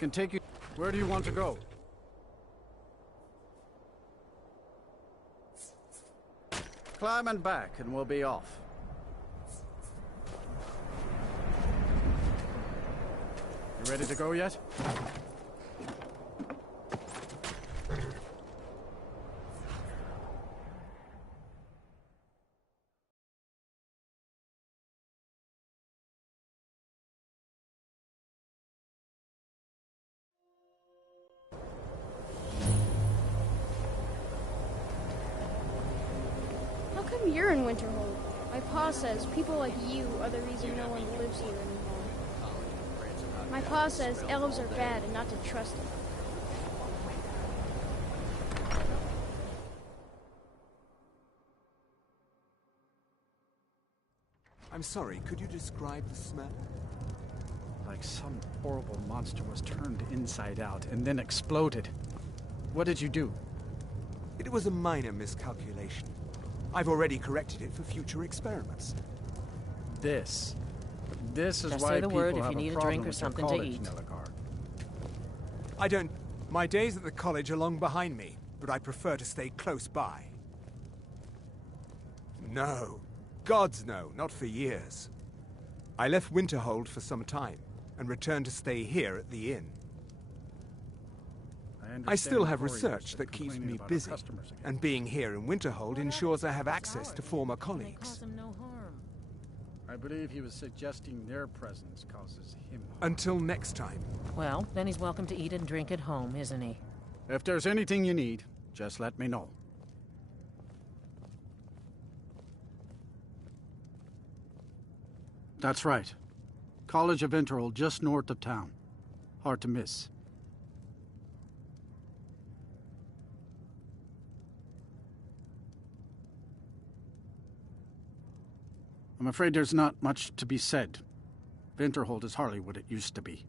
can take you... Where do you want to go? Climb and back, and we'll be off. You ready to go yet? How come you're in Winterhold? My pa says people like you are the reason no one lives here anymore. My pa says elves are bad and not to trust them. I'm sorry, could you describe the smell? Like some horrible monster was turned inside out and then exploded. What did you do? It was a minor miscalculation. I've already corrected it for future experiments. This is Just why say the people word if have you a need a problem drink or with their something to college, eat. Nelagar. I don't... My days at the college are long behind me, but I prefer to stay close by. No. Gods no, not for years. I left Winterhold for some time, and returned to stay here at the inn. I still have research that keeps me busy, and being here in Winterhold ensures I have access to former colleagues. I believe he was suggesting their presence causes him harm. Until next time. Well, then he's welcome to eat and drink at home, isn't he? If there's anything you need, just let me know. That's right. College of Winterhold, just north of town. Hard to miss. I'm afraid there's not much to be said. Winterhold is hardly what it used to be.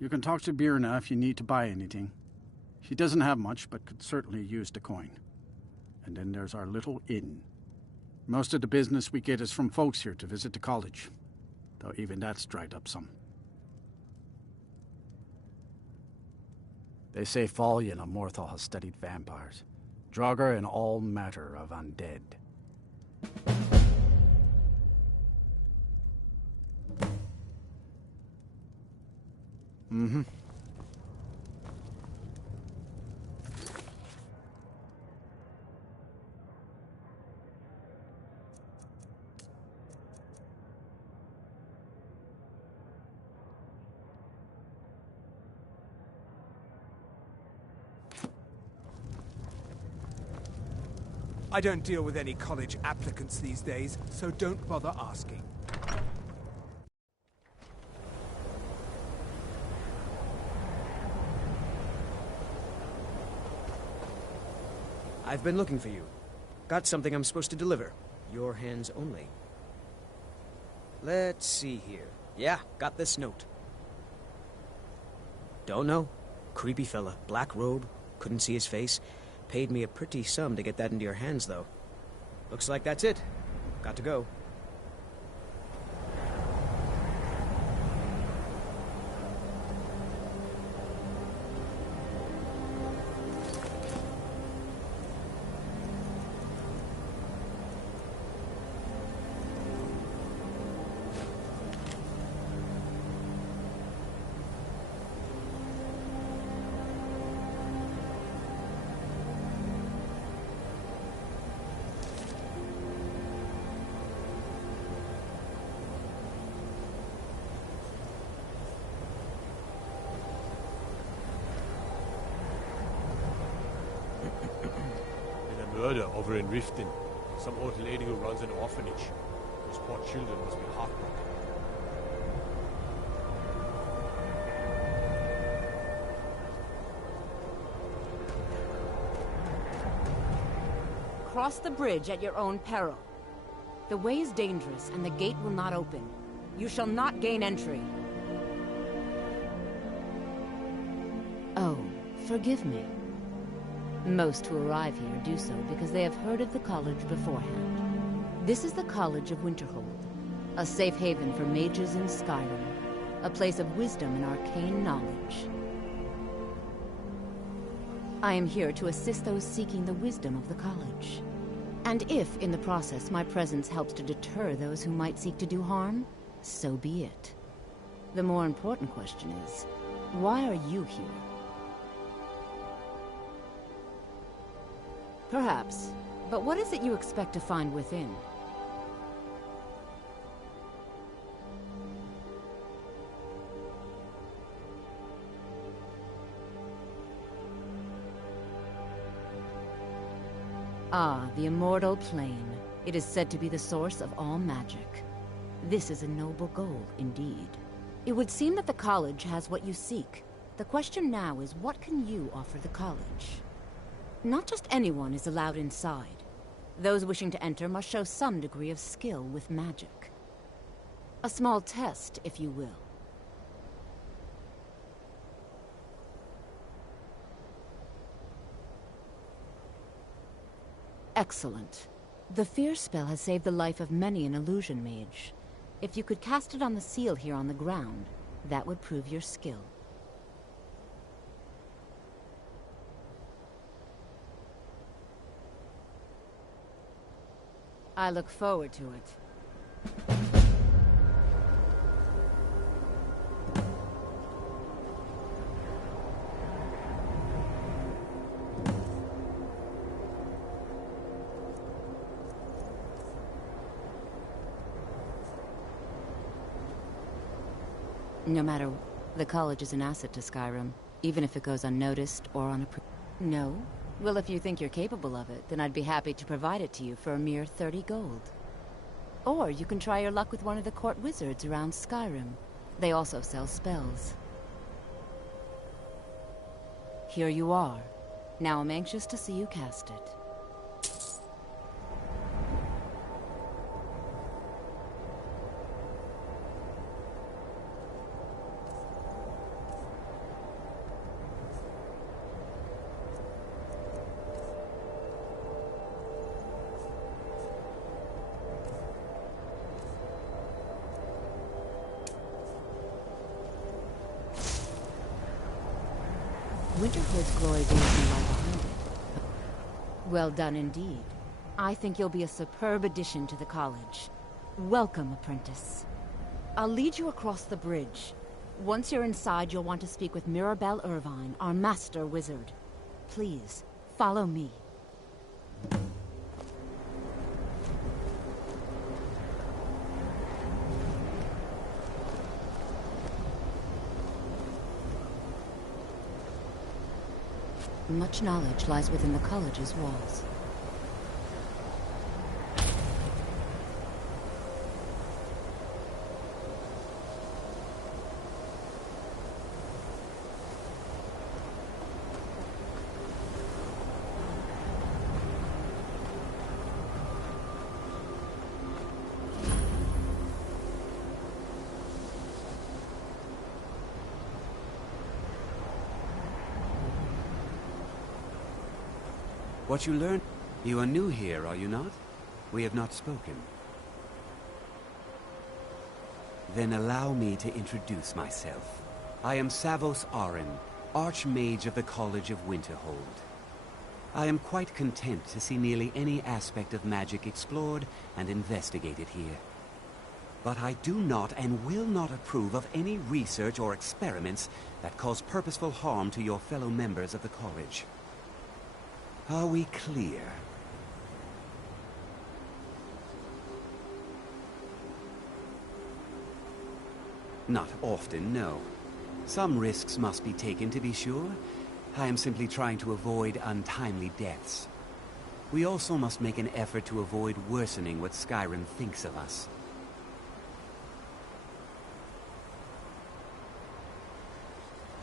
You can talk to Birna if you need to buy anything. She doesn't have much, but could certainly use the coin. And then there's our little inn. Most of the business we get is from folks here to visit the college, though even that's dried up some. They say Fallion of Morthal has studied vampires, Draugr and all matter of undead. Mm-hmm. I don't deal with any college applicants these days, so don't bother asking. I've been looking for you. Got something I'm supposed to deliver. Your hands only. Let's see here. Yeah, got this note. Don't know. Creepy fella. Black robe. Couldn't see his face. Paid me a pretty sum to get that into your hands, though. Looks like that's it. Got to go. Murder over in Riften. Some old lady who runs an orphanage. Those poor children must be heartbroken. Cross the bridge at your own peril. The way is dangerous and the gate will not open. You shall not gain entry. Oh, forgive me. Most who arrive here do so because they have heard of the college beforehand. This is the College of Winterhold, a safe haven for mages in Skyrim. a place of wisdom and arcane knowledge. I am here to assist those seeking the wisdom of the college. And if, in the process, my presence helps to deter those who might seek to do harm, so be it. The more important question is, why are you here? Perhaps, but what is it you expect to find within? Ah, the immortal plane. It is said to be the source of all magic. This is a noble goal, indeed. It would seem that the college has what you seek. The question now is, what can you offer the college? Not just anyone is allowed inside. Those wishing to enter must show some degree of skill with magic. A small test, if you will. Excellent. The fear spell has saved the life of many an illusion mage. If you could cast it on the seal here on the ground, that would prove your skill. I look forward to it. No matter, the college is an asset to Skyrim, even if it goes unnoticed or on a No? Well, if you think you're capable of it, then I'd be happy to provide it to you for a mere 30 gold. Or you can try your luck with one of the court wizards around Skyrim. They also sell spells. Here you are. Now I'm anxious to see you cast it. Winterhood's glory days me right behind it. Well done indeed. I think you'll be a superb addition to the college. Welcome, apprentice. I'll lead you across the bridge. Once you're inside, you'll want to speak with Mirabelle Irvine, our master wizard. Please, follow me. Much knowledge lies within the college's walls. What you learned? You are new here, are you not? We have not spoken. Then allow me to introduce myself. I am Savos Arin, Archmage of the College of Winterhold. I am quite content to see nearly any aspect of magic explored and investigated here. But I do not and will not approve of any research or experiments that cause purposeful harm to your fellow members of the college. Are we clear? Not often, no. Some risks must be taken, to be sure. I am simply trying to avoid untimely deaths. We also must make an effort to avoid worsening what Skyrim thinks of us.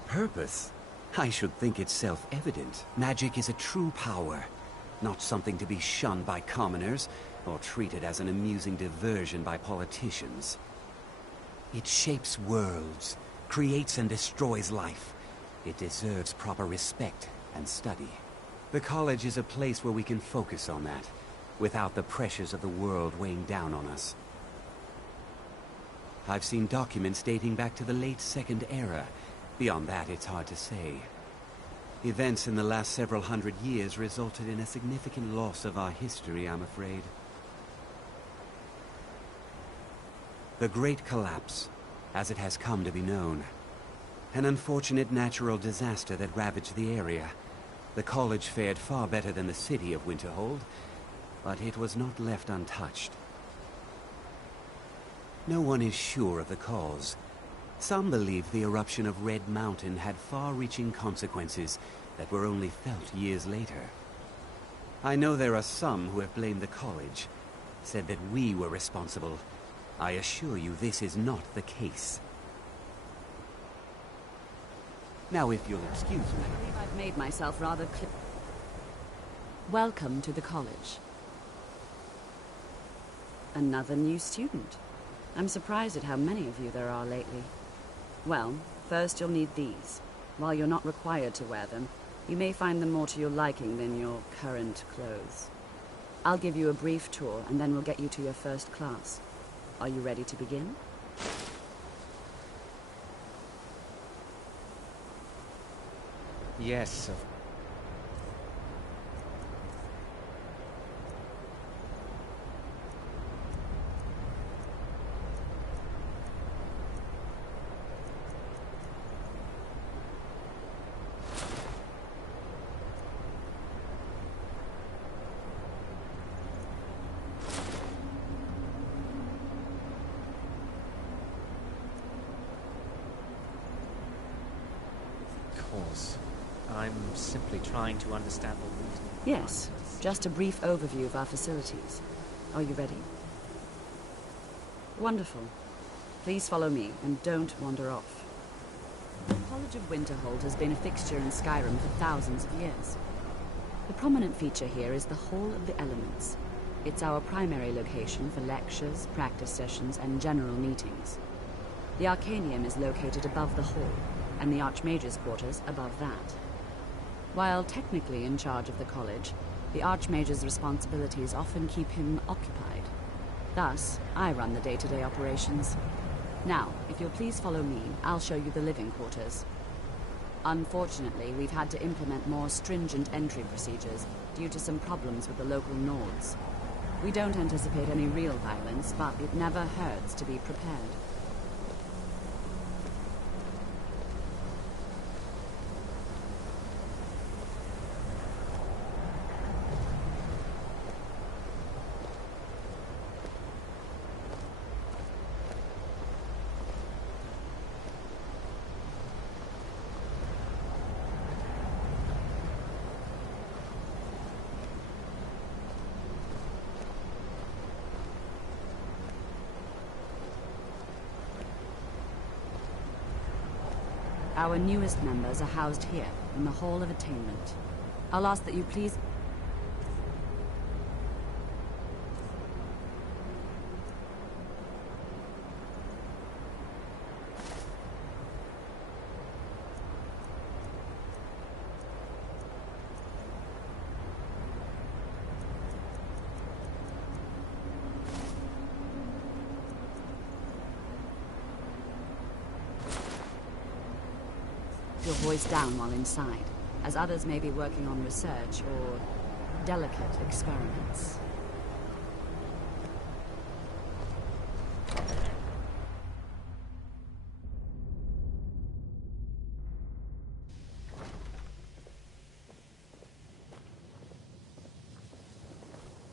Purpose? I should think it's self-evident. Magic is a true power, not something to be shunned by commoners, or treated as an amusing diversion by politicians. It shapes worlds, creates and destroys life. It deserves proper respect and study. The college is a place where we can focus on that, without the pressures of the world weighing down on us. I've seen documents dating back to the late Second Era. Beyond that, it's hard to say. Events in the last several hundred years resulted in a significant loss of our history, I'm afraid. The Great Collapse, as it has come to be known. An unfortunate natural disaster that ravaged the area. The college fared far better than the city of Winterhold, but it was not left untouched. No one is sure of the cause. Some believe the eruption of Red Mountain had far-reaching consequences that were only felt years later. I know there are some who have blamed the college, said that we were responsible. I assure you this is not the case. Now, if you'll excuse me... I believe I've made myself rather clear. Welcome to the college. Another new student. I'm surprised at how many of you there are lately. Well, first you'll need these. While you're not required to wear them, you may find them more to your liking than your current clothes. I'll give you a brief tour, and then we'll get you to your first class. Are you ready to begin? Yes, of course. I'm simply trying to understand the reason. Yes, just a brief overview of our facilities. Are you ready? Wonderful. Please follow me, and don't wander off. The College of Winterhold has been a fixture in Skyrim for thousands of years. The prominent feature here is the Hall of the Elements. It's our primary location for lectures, practice sessions, and general meetings. The Arcanium is located above the hall, and the Archmage's quarters above that. While technically in charge of the college, the Archmage's responsibilities often keep him occupied. Thus, I run the day-to-day operations. Now, if you'll please follow me, I'll show you the living quarters. Unfortunately, we've had to implement more stringent entry procedures due to some problems with the local Nords. We don't anticipate any real violence, but it never hurts to be prepared. Our newest members are housed here, in the Hall of Attainment. I'll ask that you please... your voice down while inside, as others may be working on research or delicate experiments.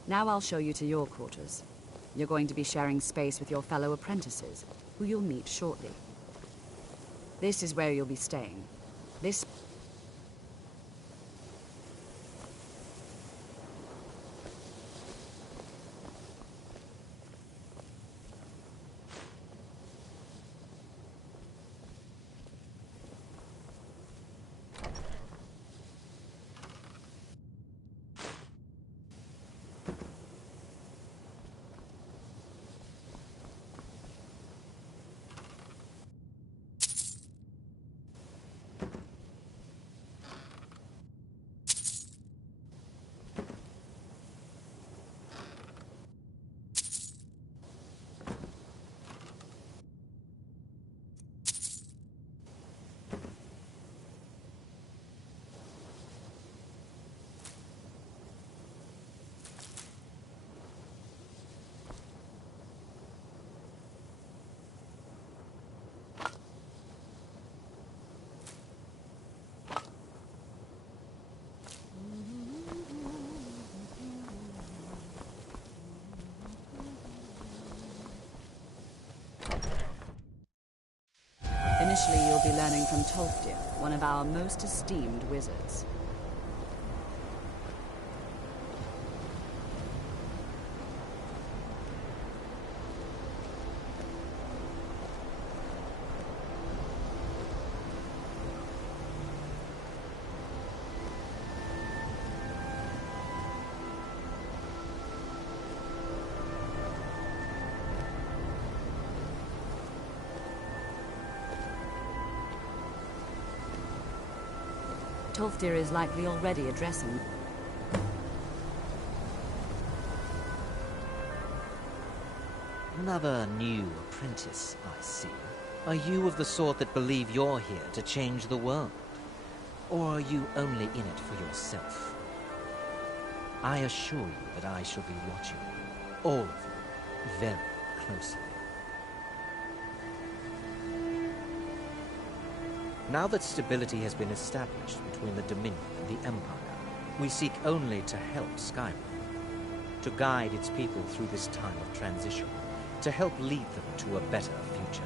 Now I'll show you to your quarters. You're going to be sharing space with your fellow apprentices, who you'll meet shortly. This is where you'll be staying. This... Initially, you'll be learning from Tolfdir, one of our most esteemed wizards. Tolfdir is likely already addressing. Another new apprentice, I see. Are you of the sort that believe you're here to change the world? Or are you only in it for yourself? I assure you that I shall be watching you, all of you, very closely. Now that stability has been established between the Dominion and the Empire, we seek only to help Skyrim, to guide its people through this time of transition, to help lead them to a better future.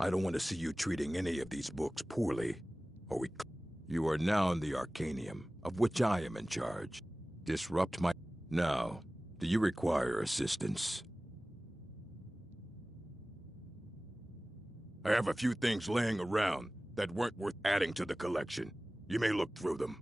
I don't want to see you treating any of these books poorly, or we... You are now in the Arcanium, of which I am in charge. Disrupt my... Now, do you require assistance? I have a few things laying around that weren't worth adding to the collection. You may look through them.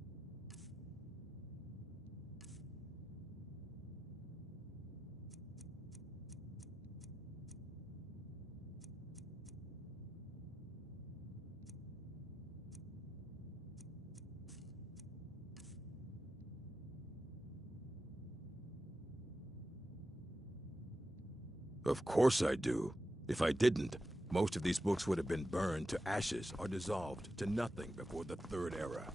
Of course I do. If I didn't, most of these books would have been burned to ashes or dissolved to nothing before the Third Era.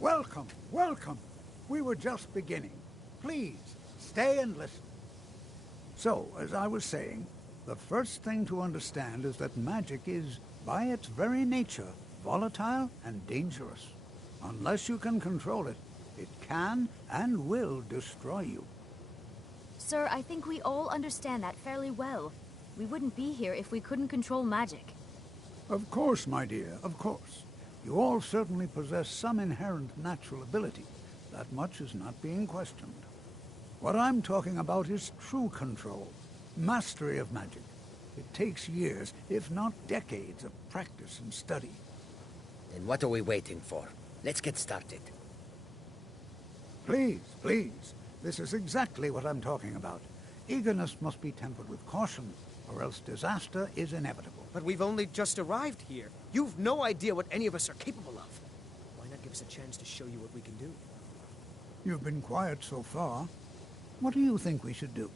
Welcome, welcome. We were just beginning. Please, stay and listen. So, as I was saying, the first thing to understand is that magic is, by its very nature, volatile and dangerous. Unless you can control it, it can and will destroy you. Sir, I think we all understand that fairly well. We wouldn't be here if we couldn't control magic. Of course, my dear, of course. You all certainly possess some inherent natural ability. That much is not being questioned. What I'm talking about is true control, mastery of magic. It takes years, if not decades, of practice and study. Then what are we waiting for? Let's get started. Please, please. This is exactly what I'm talking about. Eagerness must be tempered with caution, or else disaster is inevitable. But we've only just arrived here. You've no idea what any of us are capable of. Why not give us a chance to show you what we can do? You've been quiet so far. What do you think we should do?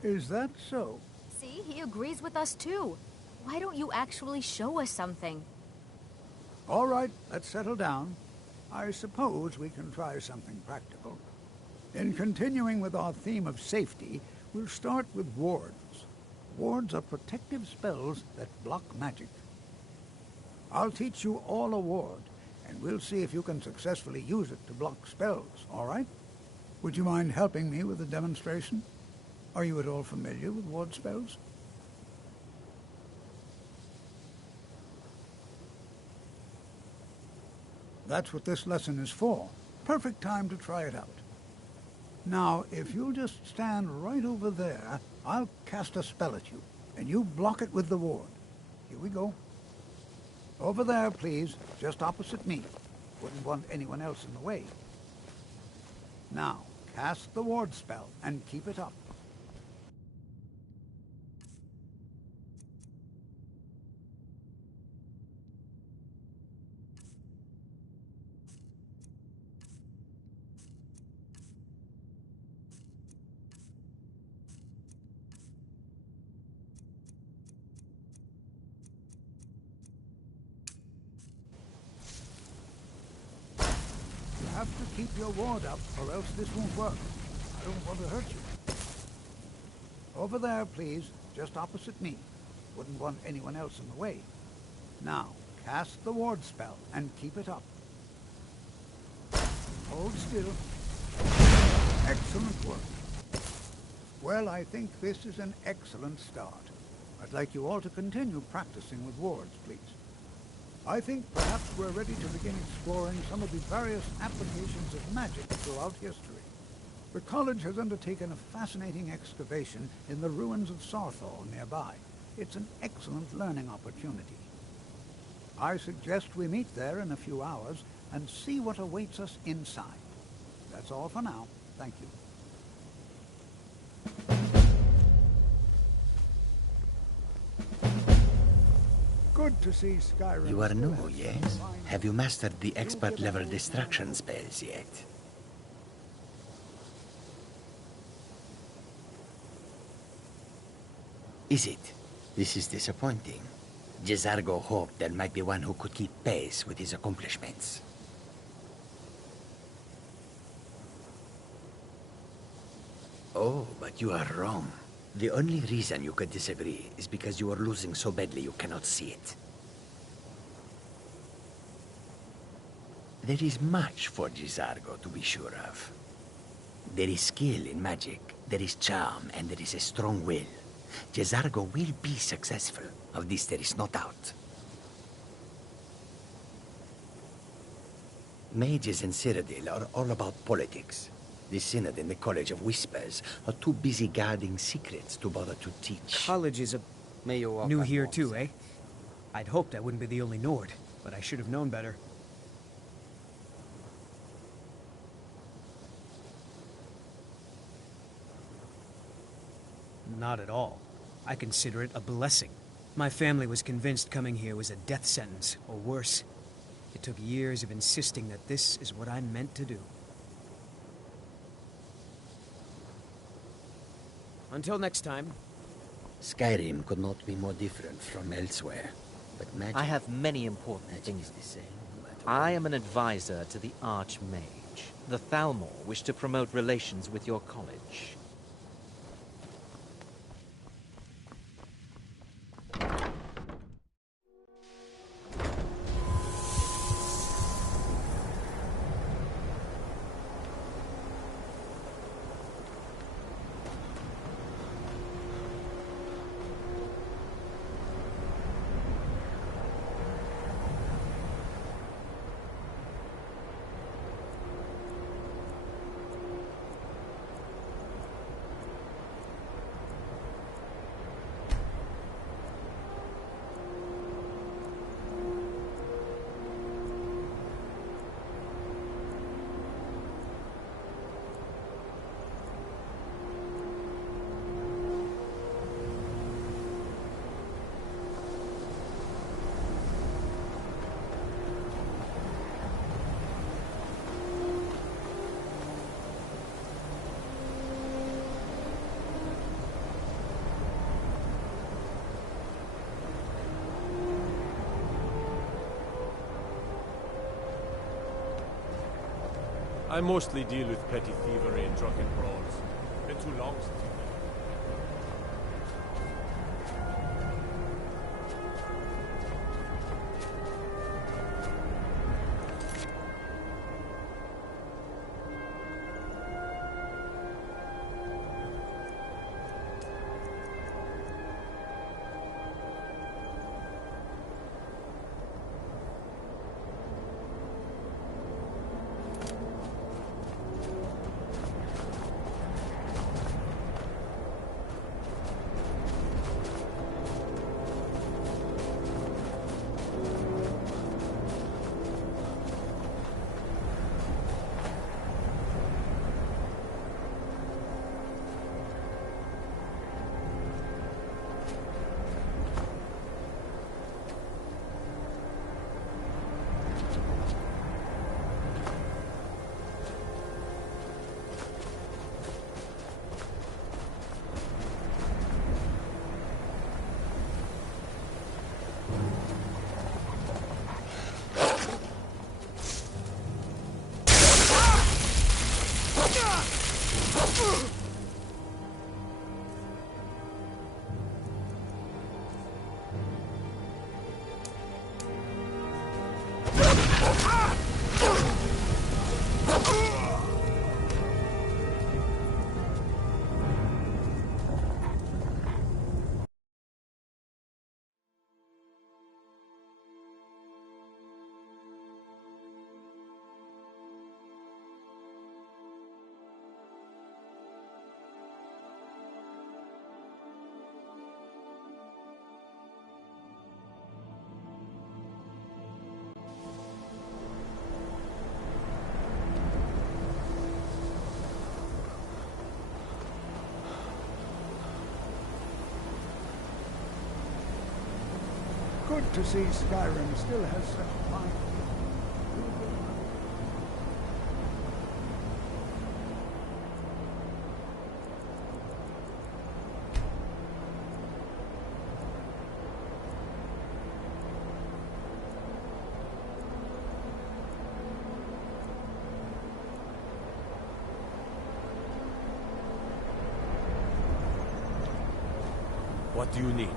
Is that so? See, he agrees with us too. Why don't you actually show us something? All right, let's settle down. I suppose we can try something practical. In continuing with our theme of safety, we'll start with wards. Wards are protective spells that block magic. I'll teach you all a ward, and we'll see if you can successfully use it to block spells, all right? Would you mind helping me with the demonstration? Are you at all familiar with ward spells? That's what this lesson is for. Perfect time to try it out. Now, if you'll just stand right over there, I'll cast a spell at you, and you block it with the ward. Here we go. Over there, please, just opposite me. Wouldn't want anyone else in the way. Now, cast the ward spell, and keep it up. You have to keep your ward up, or else this won't work. I don't want to hurt you. Over there, please, just opposite me. Wouldn't want anyone else in the way. Now, cast the ward spell, and keep it up. Hold still. Excellent work. Well, I think this is an excellent start. I'd like you all to continue practicing with wards, please. I think perhaps we're ready to begin exploring some of the various applications of magic throughout history. The college has undertaken a fascinating excavation in the ruins of Sarthal nearby. It's an excellent learning opportunity. I suggest we meet there in a few hours and see what awaits us inside. That's all for now. Thank you. Good to see Skyrim. You are new, yes? Have you mastered the expert-level distraction spells yet? Is it? This is disappointing. Jezargo hoped there might be one who could keep pace with his accomplishments. Oh, but you are wrong. The only reason you could disagree is because you are losing so badly you cannot see it. There is much for Jezargo to be sure of. There is skill in magic, there is charm, and there is a strong will. Jezargo will be successful. Of this there is no doubt. Mages in Cyrodiil are all about politics. The Synod and the College of Whispers are too busy guarding secrets to bother to teach. College is new here too, eh? I'd hoped I wouldn't be the only Nord, but I should have known better. Not at all. I consider it a blessing. My family was convinced coming here was a death sentence, or worse. It took years of insisting that this is what I'm meant to do. Until next time. Skyrim could not be more different from elsewhere, but magic... I have many important things to say. I am an advisor to the Archmage. The Thalmor wish to promote relations with your college. I mostly deal with petty thievery and drunken brawls. Been too long since you met. Good to see Skyrim still has such fine... What do you need?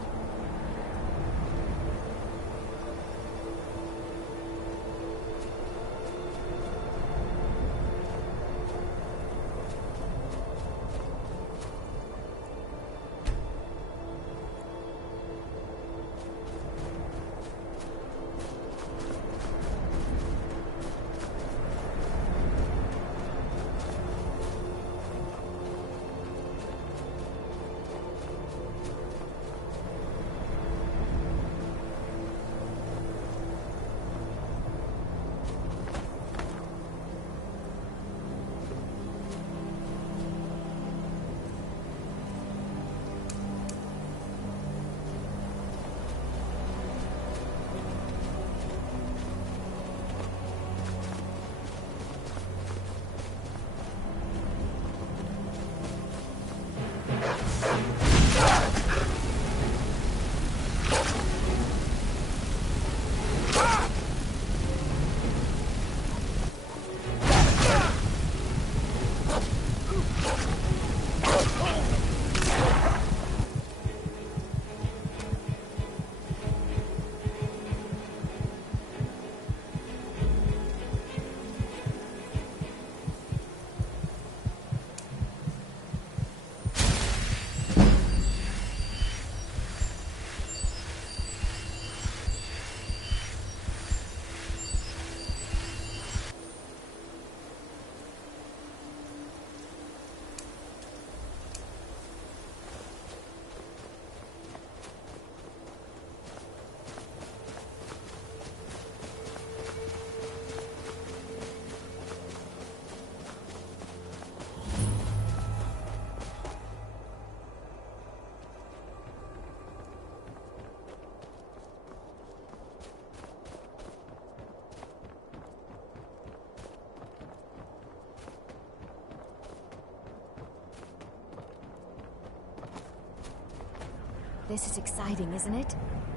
This is exciting, isn't it?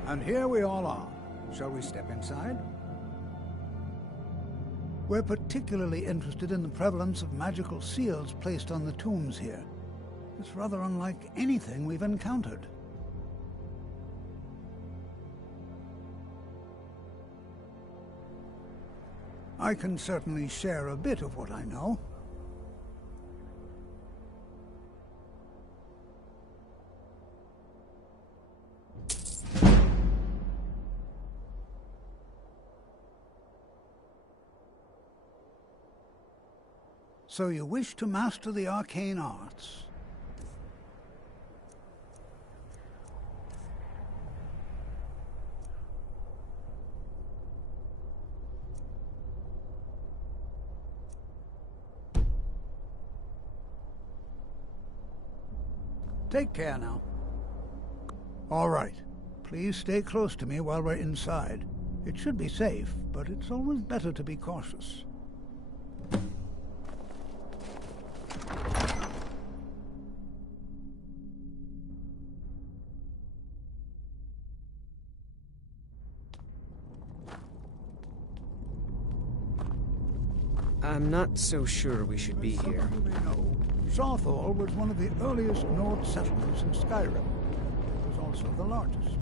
And here we all are. Shall we step inside? We're particularly interested in the prevalence of magical seals placed on the tombs here. It's rather unlike anything we've encountered. I can certainly share a bit of what I know. So you wish to master the arcane arts? Take care now. All right. Please stay close to me while we're inside. It should be safe, but it's always better to be cautious. I'm not so sure we should be here. You may know, Sawthall was one of the earliest Nord settlements in Skyrim. It was also the largest.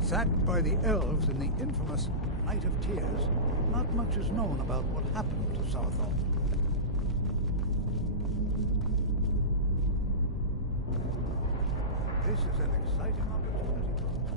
Sacked by the elves in the infamous Night of Tears, not much is known about what happened to Sawthall. This is an exciting opportunity for us.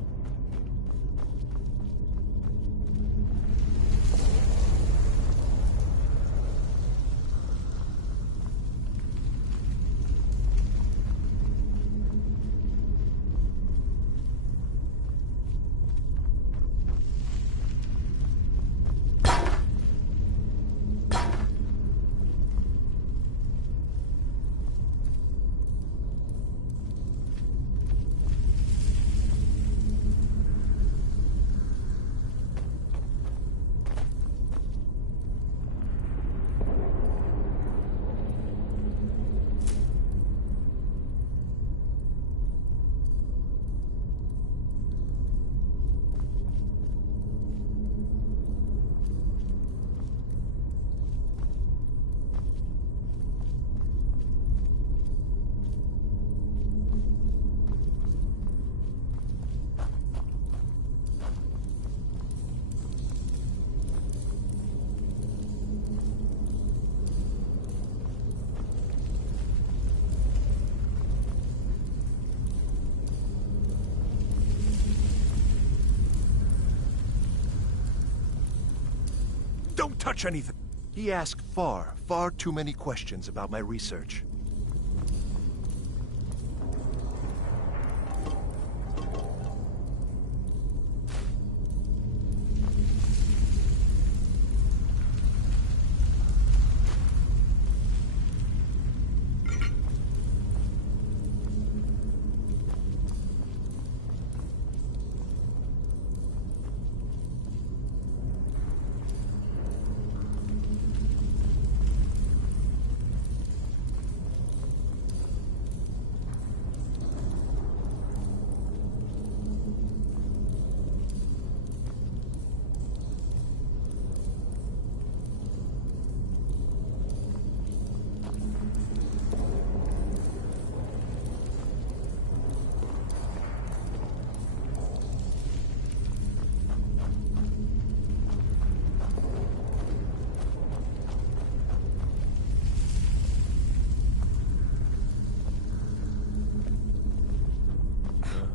Don't touch anything! He asked far too many questions about my research.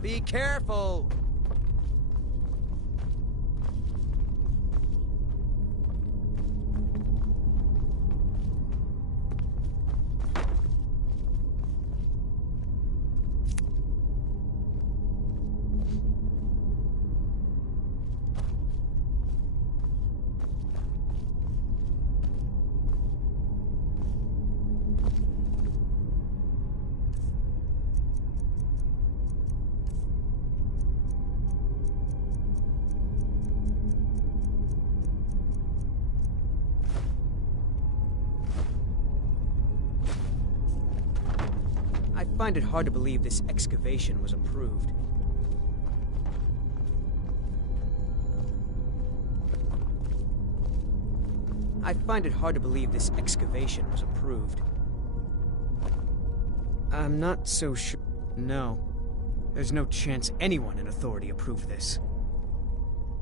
Be careful! I find it hard to believe this excavation was approved. I find it hard to believe this excavation was approved. I'm not so sure. No. There's no chance anyone in authority approved this.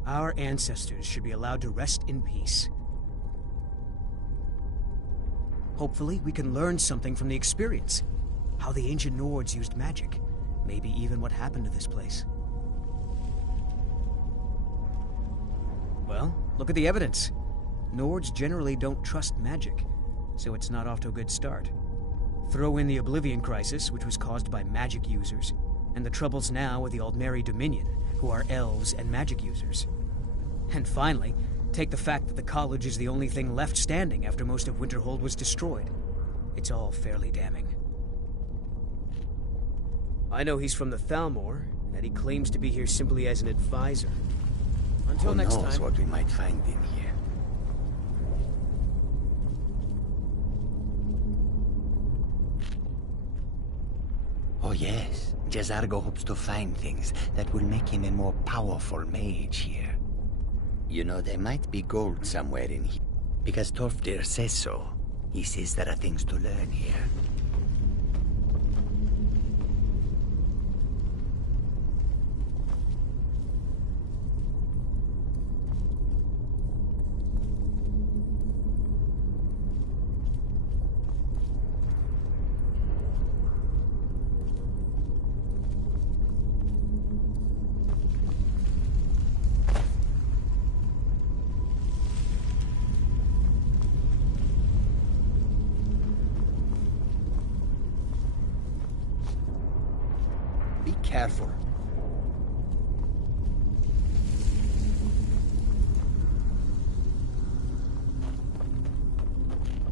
Our ancestors should be allowed to rest in peace. Hopefully, we can learn something from the experience. How the ancient Nords used magic. Maybe even what happened to this place. Well, look at the evidence. Nords generally don't trust magic, so it's not off to a good start. Throw in the Oblivion Crisis, which was caused by magic users, and the troubles now with the Aldmeri Dominion, who are elves and magic users. And finally, take the fact that the college is the only thing left standing after most of Winterhold was destroyed. It's all fairly damning. I know he's from the Thalmor, and that he claims to be here simply as an advisor. Until next time... Who knows what we might find in here? Oh yes, Jazargo hopes to find things that will make him a more powerful mage here. You know, there might be gold somewhere in here. Because Torfdir says so. He says there are things to learn here. Be careful.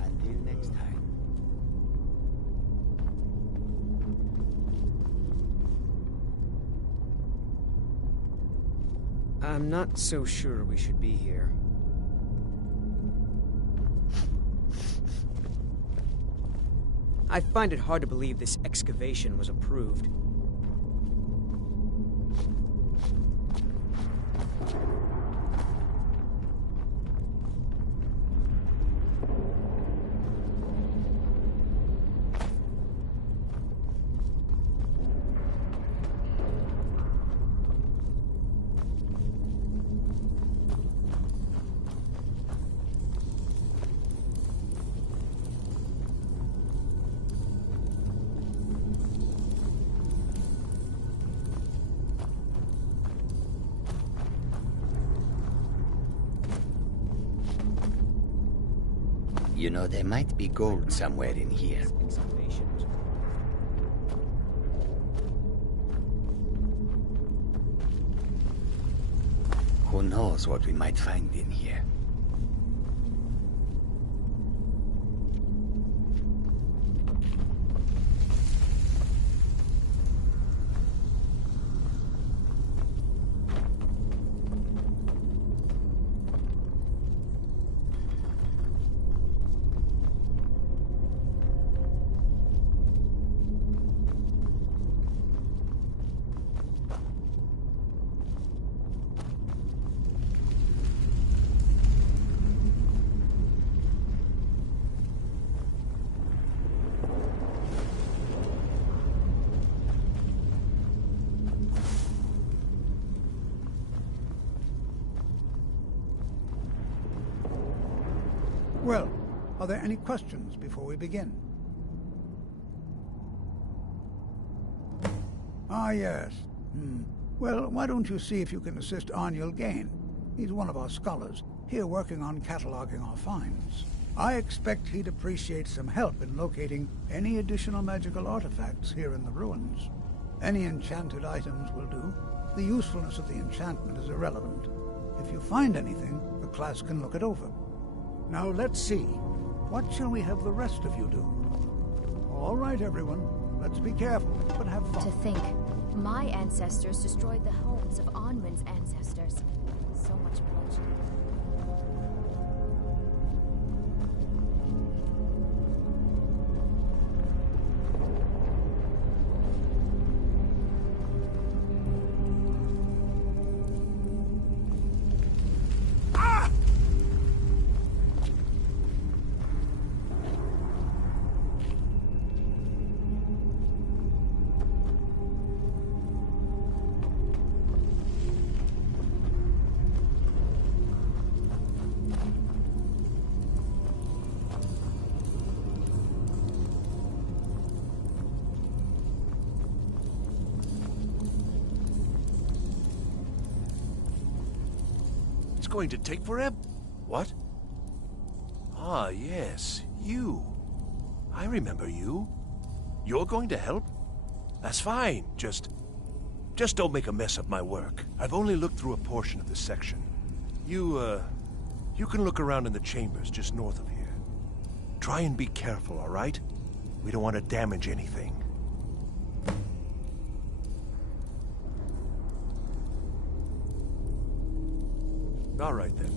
Until next time. I'm not so sure we should be here. I find it hard to believe this excavation was approved. You know, there might be gold somewhere in here. Who knows what we might find in here? Well, are there any questions before we begin? Ah, yes. Well, why don't you see if you can assist Arniel Gain? He's one of our scholars, here working on cataloging our finds. I expect he'd appreciate some help in locating any additional magical artifacts here in the ruins. Any enchanted items will do. The usefulness of the enchantment is irrelevant. If you find anything, the class can look it over. Now let's see. What shall we have the rest of you do? All right, everyone. Let's be careful, but have fun. To think, my ancestors destroyed the homes of Onwin's ancestors. So much bloodshed. It's going to take forever. What? Ah, yes, you. I remember you. You're going to help? That's fine. Just don't make a mess of my work. I've only looked through a portion of this section. You can look around in the chambers just north of here. Try and be careful, all right? We don't want to damage anything. All right, then.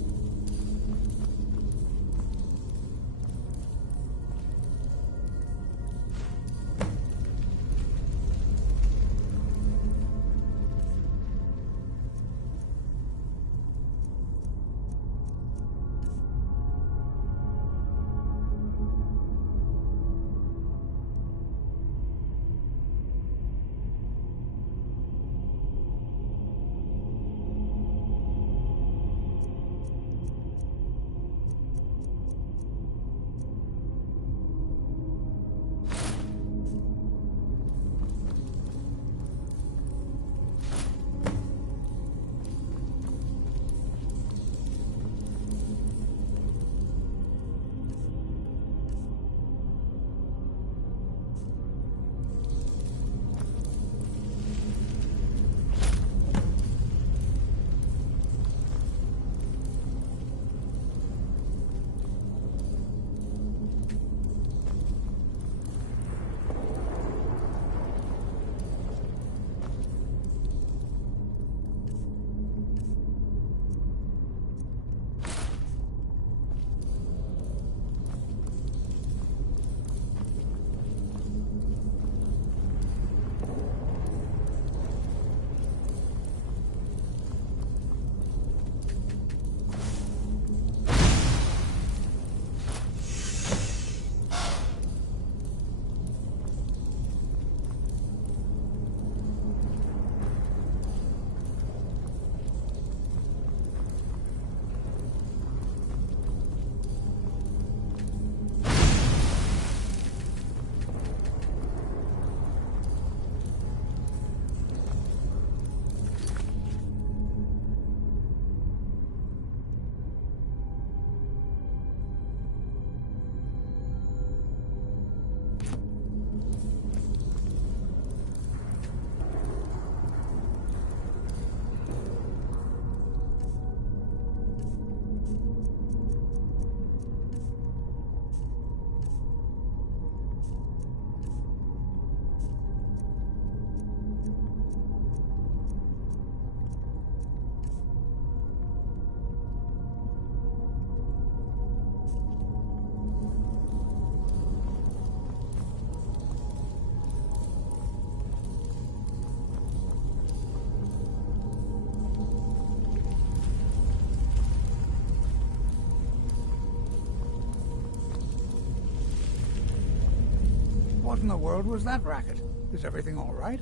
What in the world was that racket? Is everything all right?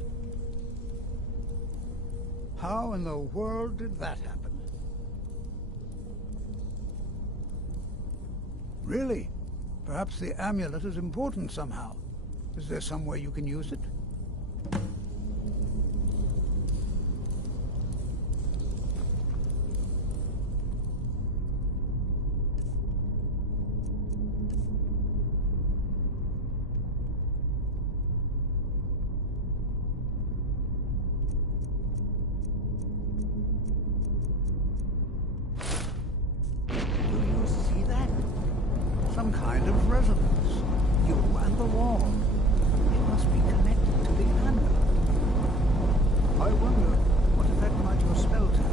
How in the world did that happen? Really? Perhaps the amulet is important somehow. Is there some way you can use it? Some kind of resonance. You and the wall. It must be connected to the amulet. I wonder what effect might your spells have.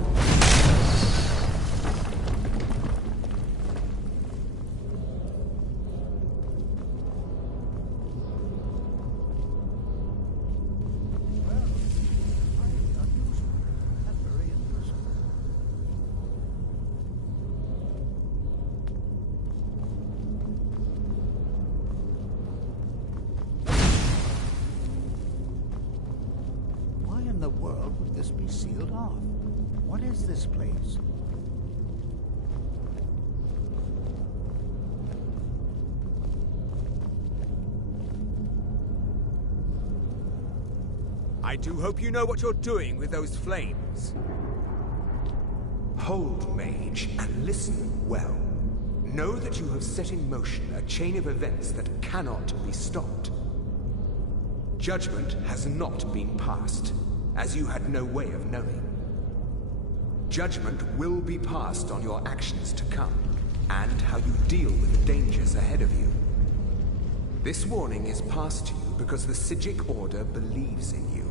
Well, highly unusual and very interesting. In the world would this be sealed off? What is this place? I do hope you know what you're doing with those flames. Behold, mage, and listen well. Know that you have set in motion a chain of events that cannot be stopped. Judgment has not been passed, as you had no way of knowing. Judgment will be passed on your actions to come, and how you deal with the dangers ahead of you. This warning is passed to you because the Psijic Order believes in you.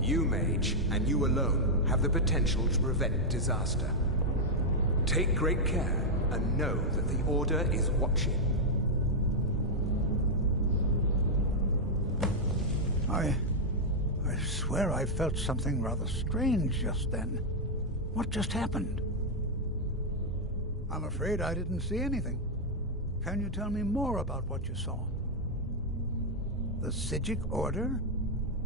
You, mage, and you alone, have the potential to prevent disaster. Take great care, and know that the Order is watching. I swear I felt something rather strange just then. What just happened? I'm afraid I didn't see anything. Can you tell me more about what you saw? The Psijic Order?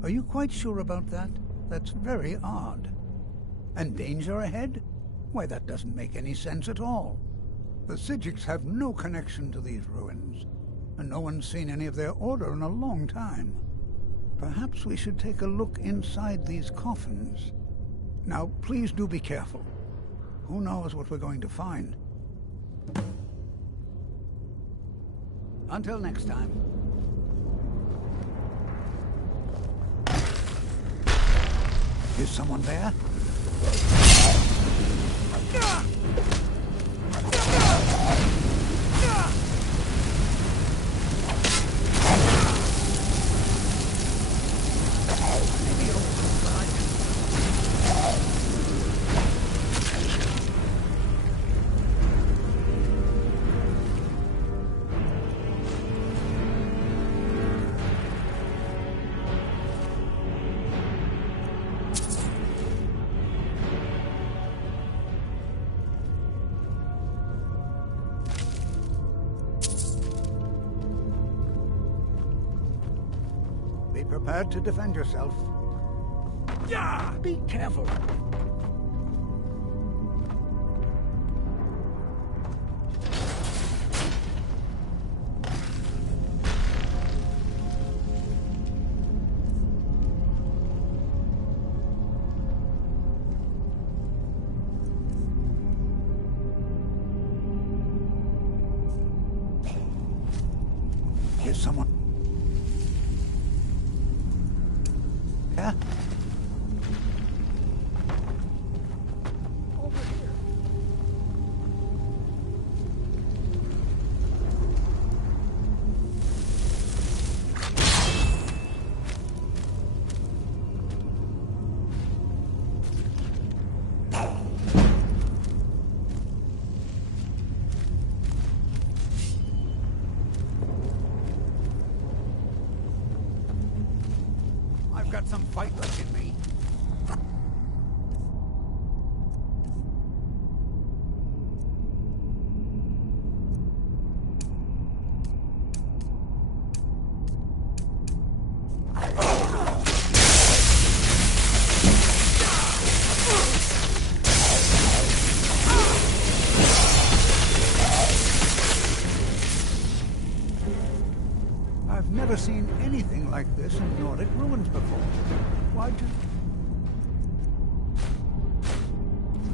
Are you quite sure about that? That's very odd. And danger ahead? Why, that doesn't make any sense at all. The Psijics have no connection to these ruins, and no one's seen any of their order in a long time. Perhaps we should take a look inside these coffins. Now, please do be careful. Who knows what we're going to find? Until next time. Is someone there? Prepared to defend yourself. Yeah! Be careful. Here's someone. Yeah? Over here. I've got some fight left in me. I've never seen anything like this in Nordic ruins before. Why do...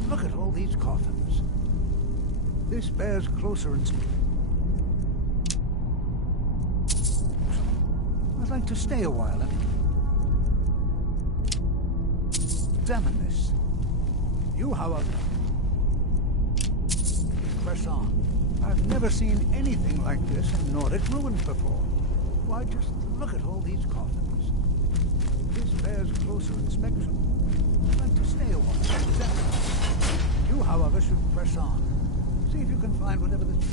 Look at all these coffins. This bears closer inspection. I'd like to stay a while and examine this. You, however, press on. I've never seen anything like this in Nordic ruins before. Why, just look at all these coffins. This bears closer inspection. I'd like to stay a while. You, however, should press on. See if you can find whatever this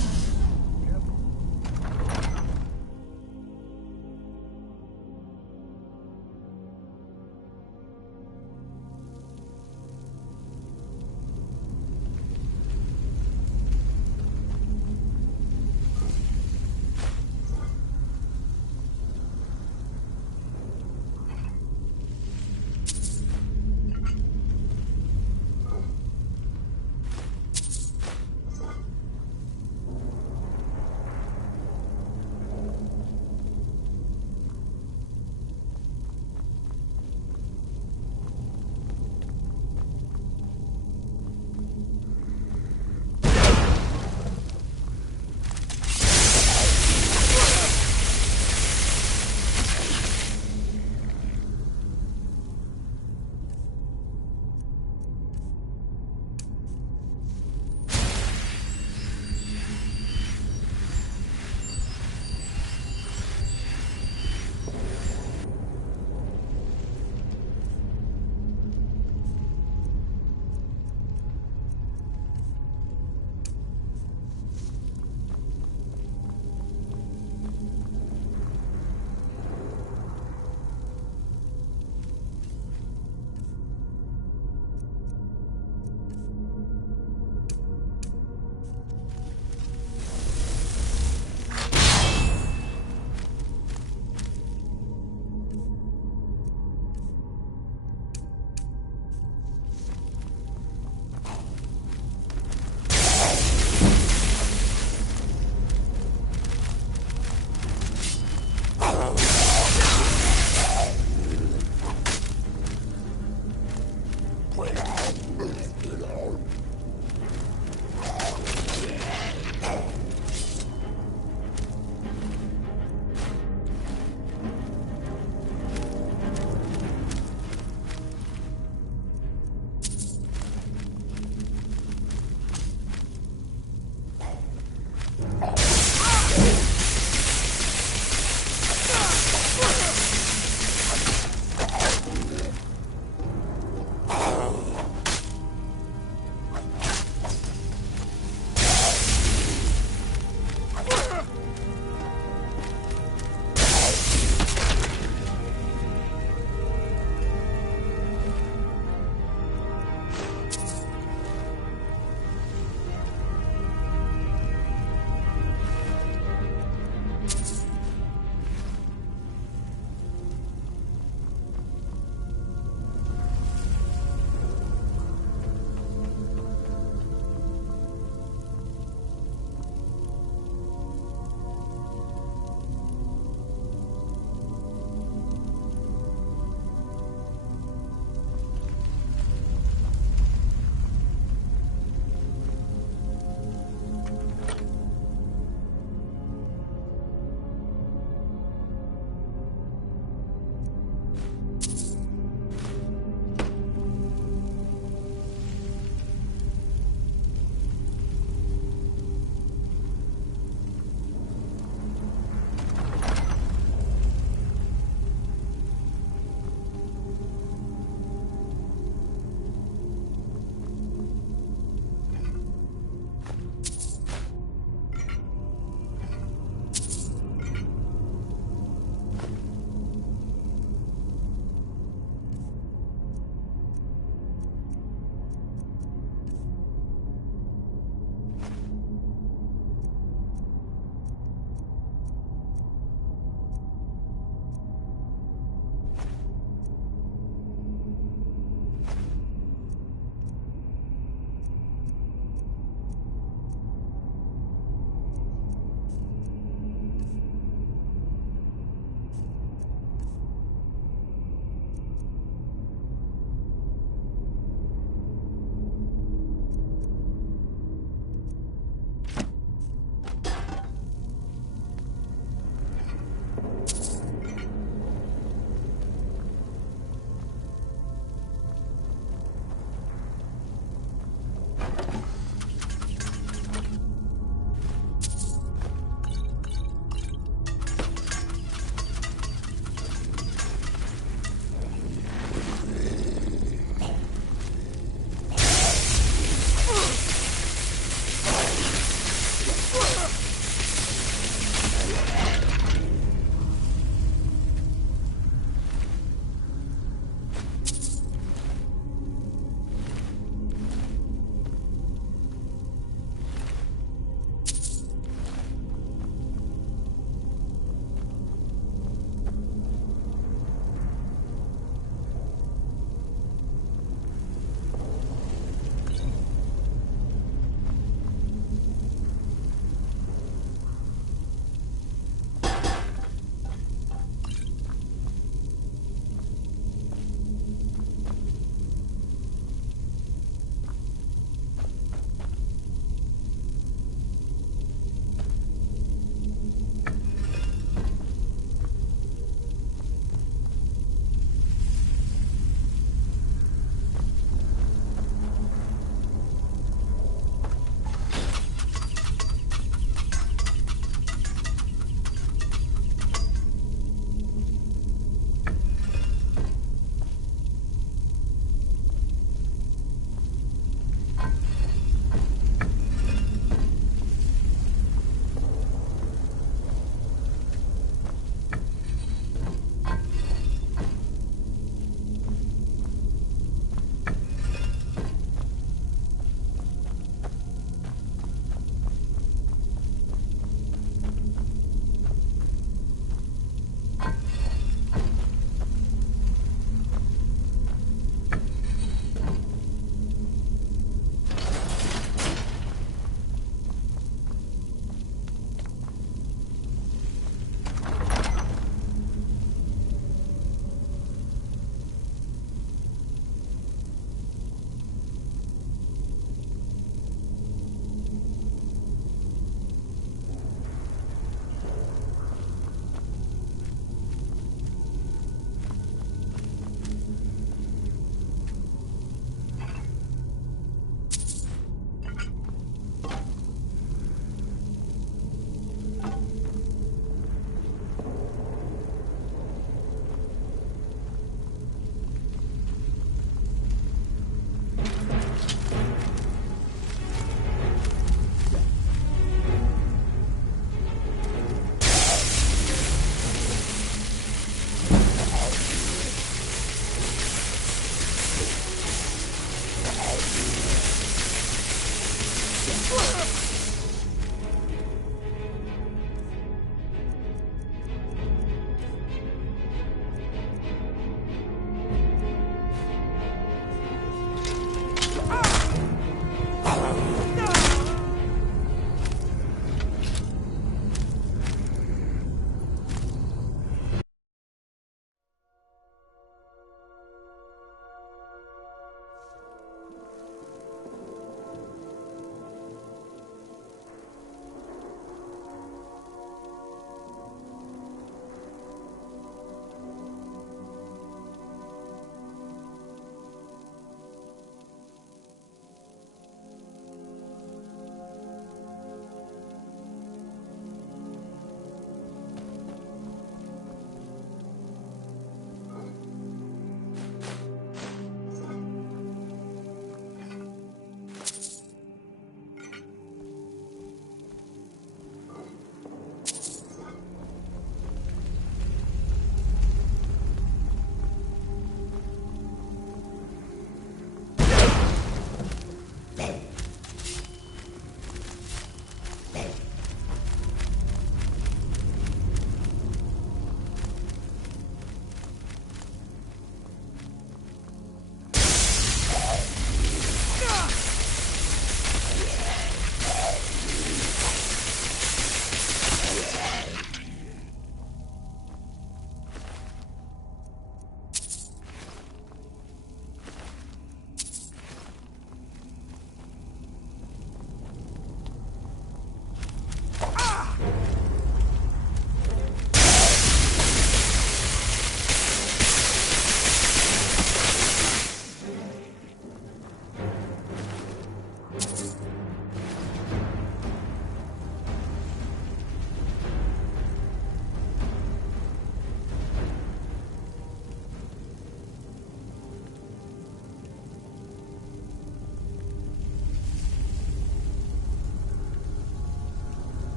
is.